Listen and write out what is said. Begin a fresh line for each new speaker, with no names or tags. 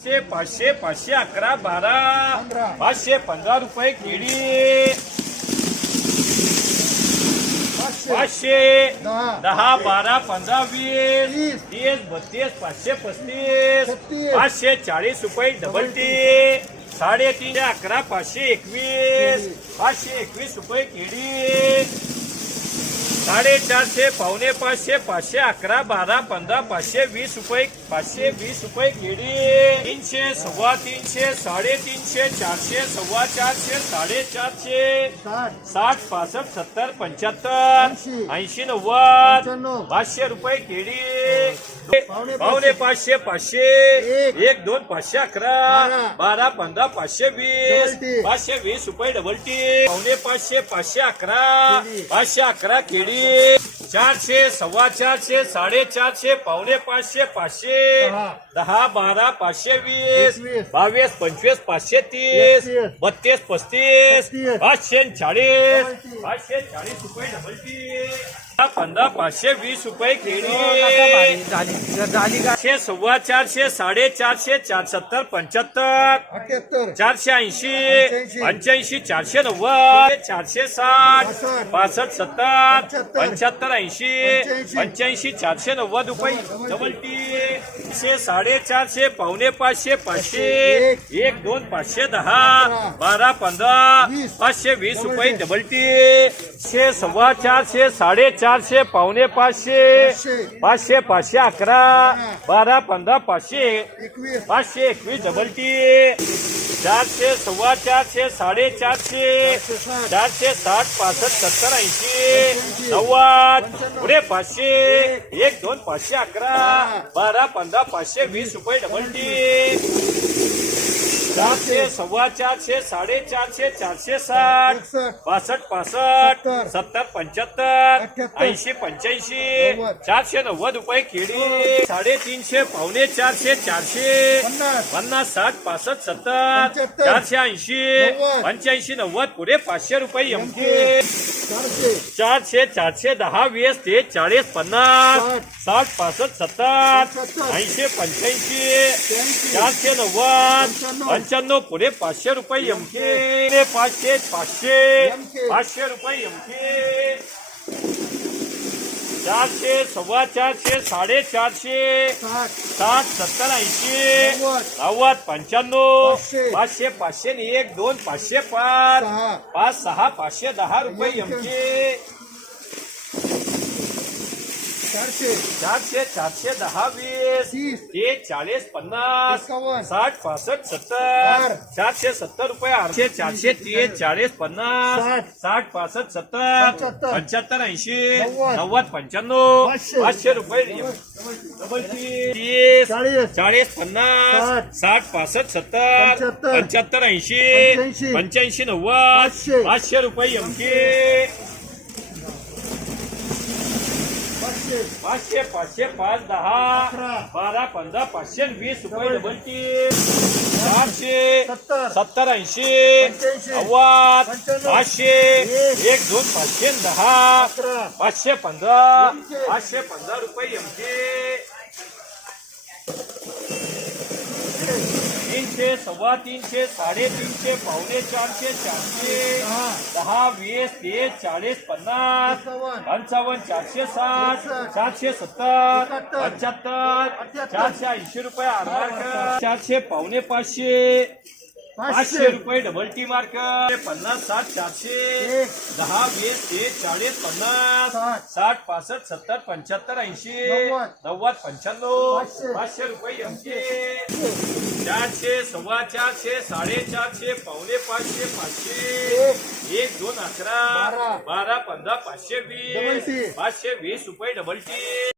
पाचशे पाचशे पाचशे अकरा बारा पाचशे पंधरा रुपये केळी पाचशे. दहा. बारा पंधरा वीस. तीस. बत्तीस पाचशे पस्तीस. पाचशे चाळीस रुपये डबल टी साडेतीनशे अकरा पाचशे एकवीस. पाचशे एकवीस रुपये केळी साडेचारशे पावणे पाचशे पाचशे अकरा बारा पंधरा पाचशे वीस रुपये पाचशे वीस रुपये केळी तीनशे सव्वा तीनशे साडेतीनशे चारशे सव्वा चारशे साडेचारशे साठ. पासष्ट सत्तर पंच्याहत्तर ऐंशी. नव्वद पाचशे रुपये केळी पावणे पाचशे. पाचशे एक. दोन पाचशे अकरा बारा. पंधरा पाचशे वीस पाचशे वीस रुपये डबल टी. पावणे पाचशे पाचशे अकरा पाचशे अकरा चारशे सव्वा चारशे साडेचारशे पावणे पाचशे पाचशे दहा. बारा पाचशे वीस बावीस पंचवीस पाचशे तीस बत्तीस पस्तीस पाचशे चाळीस पाचशे चाळीस रुपये डबल पंधरा पाचशे वीस रुपये केळी चारशे सव्वा चारशे साडेचारशे चार सत्तर पंच्याहत्तर चारशे ऐंशी पंच्याऐंशी. चारशे नव्वद चारशे साठ पासष्ट. सत्तर पंच्याहत्तर. ऐंशी पंच्याऐंशी चारशे नव्वद रुपये. Double tea. एकशे साडेचारशे पावणे पाचशे पाचशे एक. दोन पाचशे दहा बारा पंधरा पाचशे वीस रुपये डबल टी शे सव्वा चारशे साडेचारशे पावणे पाचशे पाचशे. पाचशे अकरा बारा पंधरा पाचशे पाचशे एकवीस डबल टी चारशे सव्वा चारशे साडेचारशे चारशे साठ. पासष्ट सत्तर ऐंशी नव्वद पुढे पाचशे एक. दोन पाचशे अकरा बारा पंधरा पाचशे वीस रुपये डबल टी चारशे सव्वा चारशे साडेचारशे चारशे साठ पासष्ट पासष्ट सत्तर पंच्याहत्तर ऐंशी पंच्याऐंशी चारशे नव्वद रुपये केळी साडेतीनशे पावणे चारशे चारशे पन्नास साठ पासष्ट सत्तर चारशे ऐंशी पंच्याऐंशी नव्वद पुढे पाचशे रुपये एमके
चारशे.
चारशे दहा वीस ते चाळीस पन्नास साठ. पासष्ट सत्तर ऐंशी पंच्याऐंशी चारशे नव्वद पंच्याण्णव. पुढे पाचशे रुपये एमके पाचशे पाचशे पाचशे रुपये एमके चारशे सव्वा चारशे साडेचारशे
साठ
सत्तर ऐंशी नव्वद पंच्याण्णव पाचशे पाचशे एक दोन पाचशे पाच पाच सहा पाचशे दहा रुपये एमके
चारशे.
चारशे चारशे दहा वीस.
तीस.
ते चाळीस पन्नास. साठ पासष्ट सत्तर. चारशे सत्तर रुपये आठशे चारशे तीस चाळीस पन्नास.
साठ.
पासष्ट सत्तर.
पंच्याहत्तर.
पंच्याहत्तर ऐंशी.
नव्वद.
नव्वद पंच्याण्णव.
पाचशे.
पाचशे रुपये. डबल. तीस.
चाळीस.
चाळीस पन्नास.
साठ.
साठ पासष्ट सत्तर.
पंच्याहत्तर.
पंच्याहत्तर ऐंशी.
पंच्याऐंशी.
पंच्याऐंशी नव्वद.
पाचशे.
पाचशे रुपये एमके
पाचशे
पाचशे पाच दहा. बारा पंधरा पाचशे वीस रुपये डबल टी चारशे
सत्तर
ऐंशी. नव्वद. पाचशे
एक.
दोन पाचशे दहा पाचशे पंधरा. पाचशे पंधरा रुपये एमके तीनशे सव्वा तीनशे साडेतीनशे पावणे चारशे चारशे
दहा
वीस तीस चाळीस पन्नास
पंचावन्न
चारशे साठ. चारशे सत्तर. पंच्याहत्तर. चारशे ऐंशी रुपये आधार चारशे पावणे पाचशे पाचशे रुपये डबल टी मार्क पन्नास साठ चारशे. दहा वीस तीस चाळीस पन्नास.
साठ.
पासष्ट सत्तर पंच्याहत्तर ऐंशी.
नव्वद.
पंच्याण्णव.
पाचशे.
रुपये एमके. चारशे सव्वा चारशे साडेचारशे पावणे पाचशे पाचशे.
एक.
दोन अकरा.
बारा.
पंधरा पाचशे वीस. पाचशे वीस रुपये डबल टी